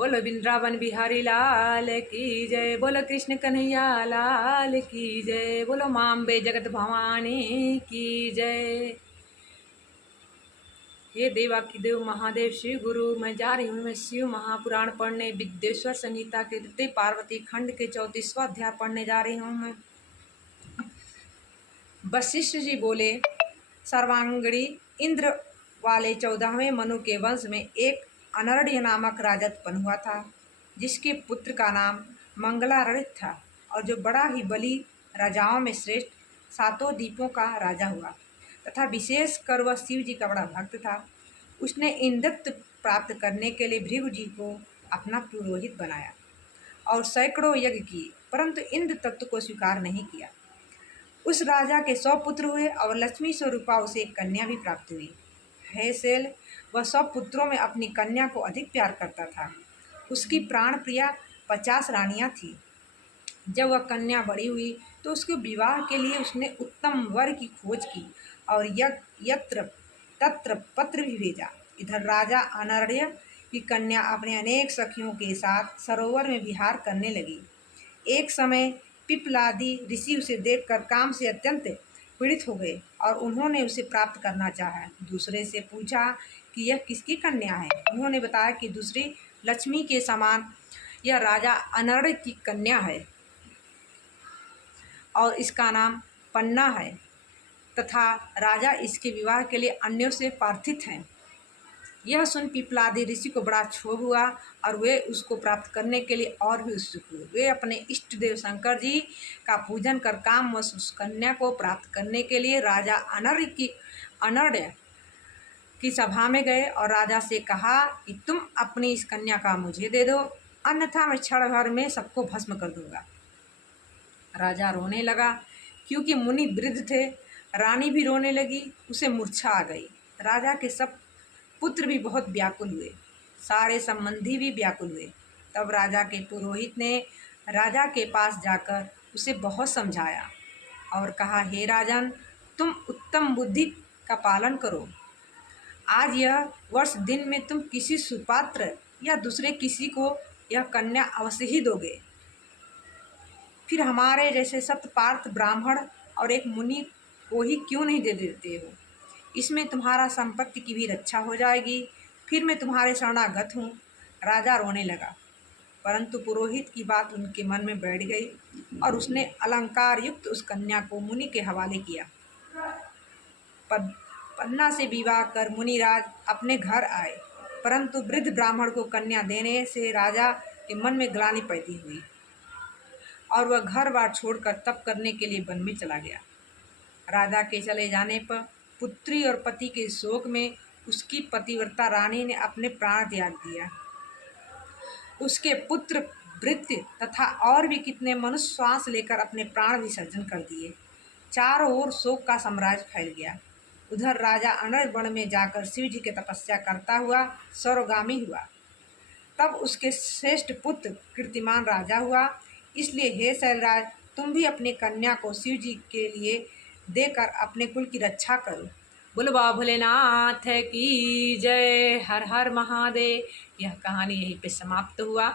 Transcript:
बोलो वृंदावन बिहारी लाल की जय। बोलो कृष्ण कन्हैया लाल की जय। बोलो माम्बे जगत भवानी की जय। हे देवाकी देव महादेव शिव गुरु, मैं जा रही हूँ। मैं शिव महापुराण पढ़ने, विद्येश्वर संहिता के तृतीय पार्वती खंड के 34वां अध्याय पढ़ने जा रही हूँ मैं। वशिष्ठ जी बोले, सर्वांगणी इंद्र वाले 14वें मनु के वंश में एक अनर्य नामक राजा उत्पन्न हुआ था, जिसके पुत्र का नाम मंगलारण्य था, और जो बड़ा ही बली राजाओं में श्रेष्ठ सातों द्वीपों का राजा हुआ तथा विशेष कर वह शिव जी का बड़ा भक्त था। उसने इंद्रत्व प्राप्त करने के लिए भृगु जी को अपना पुरोहित बनाया और सैकड़ों यज्ञ किए, परंतु इंद्र तत्व को स्वीकार नहीं किया। उस राजा के 100 पुत्र हुए और लक्ष्मी स्वरूपा उसे एक कन्या भी प्राप्त हुई। हे शैल, वह 100 पुत्रों में अपनी कन्या को अधिक प्यार करता था। उसकी प्राण प्रिया 50 रानियां थीं। जब वह कन्या बड़ी हुई तो उसके विवाह के लिए उसने उत्तम वर की खोज की और यत्र तत्र पत्र भी भेजा। इधर राजा अनर्य की कन्या अपने अनेक सखियों के साथ सरोवर में विहार करने लगी। एक समय पिपलादि ऋषि उसे देखकर काम से अत्यंत पीड़ित हो गए और उन्होंने उसे प्राप्त करना चाहा। दूसरे से पूछा कि यह किसकी कन्या है। उन्होंने बताया कि दूसरी लक्ष्मी के समान यह राजा अनर्य की कन्या है और इसका नाम पन्ना है तथा राजा इसके विवाह के लिए अन्यों से प्रार्थित हैं। यह सुन पिपलादि ऋषि को बड़ा क्षोभ हुआ और वे उसको प्राप्त करने के लिए और भी उत्सुक हुए। वे अपने इष्ट देव शंकर जी का पूजन कर कामवश उस कन्या को प्राप्त करने के लिए राजा अनर्य की सभा में गए और राजा से कहा कि तुम अपनी इस कन्या का मुझे दे दो, अन्यथा मैं क्षण भर में सबको भस्म कर दूंगा। राजा रोने लगा क्योंकि मुनि वृद्ध थे। रानी भी रोने लगी, उसे मूर्छा आ गई। राजा के सब पुत्र भी बहुत व्याकुल हुए, सारे संबंधी भी व्याकुल हुए। तब राजा के पुरोहित ने राजा के पास जाकर उसे बहुत समझाया और कहा, हे राजन, तुम उत्तम बुद्धि का पालन करो। आज यह वर्ष दिन में तुम किसी सुपात्र या दूसरे किसी को यह कन्या अवश्य ही दोगे। फिर हमारे जैसे सतपार्थ ब्राह्मण और एक मुनि को ही क्यों नहीं दे देते हो। इसमें तुम्हारा संपत्ति की भी रक्षा हो जाएगी। फिर मैं तुम्हारे शरणागत हूँ। राजा रोने लगा, परंतु पुरोहित की बात उनके मन में बैठ गई और उसने अलंकार युक्त उस कन्या को मुनि के हवाले किया। पन्ना से विवाह कर मुनिराज अपने घर आए, परंतु वृद्ध ब्राह्मण को कन्या देने से राजा के मन में ग्लानि पैदा हुई और वह घर बार छोड़कर तप करने के लिए वन में चला गया। राजा के चले जाने पर पुत्री और पति के शोक में उसकी पतिव्रता रानी ने अपने प्राण त्याग दिया। उसके पुत्र भृत्य तथा और भी कितने मनुष्य श्वास लेकर अपने प्राण विसर्जन कर दिए। चारों ओर शोक का साम्राज्य फैल गया। उधर राजा अनर्य वन में जाकर शिव जी की तपस्या करता हुआ स्वर्गगामी हुआ। तब उसके श्रेष्ठ पुत्र कीर्तिमान राजा हुआ। इसलिए हे शैलराज, तुम भी अपनी कन्या को शिव जी के लिए देकर अपने कुल की रक्षा करो। बोलो बाबा भोलेनाथ की जय। हर हर महादेव। यह कहानी यहीं पे समाप्त हुआ।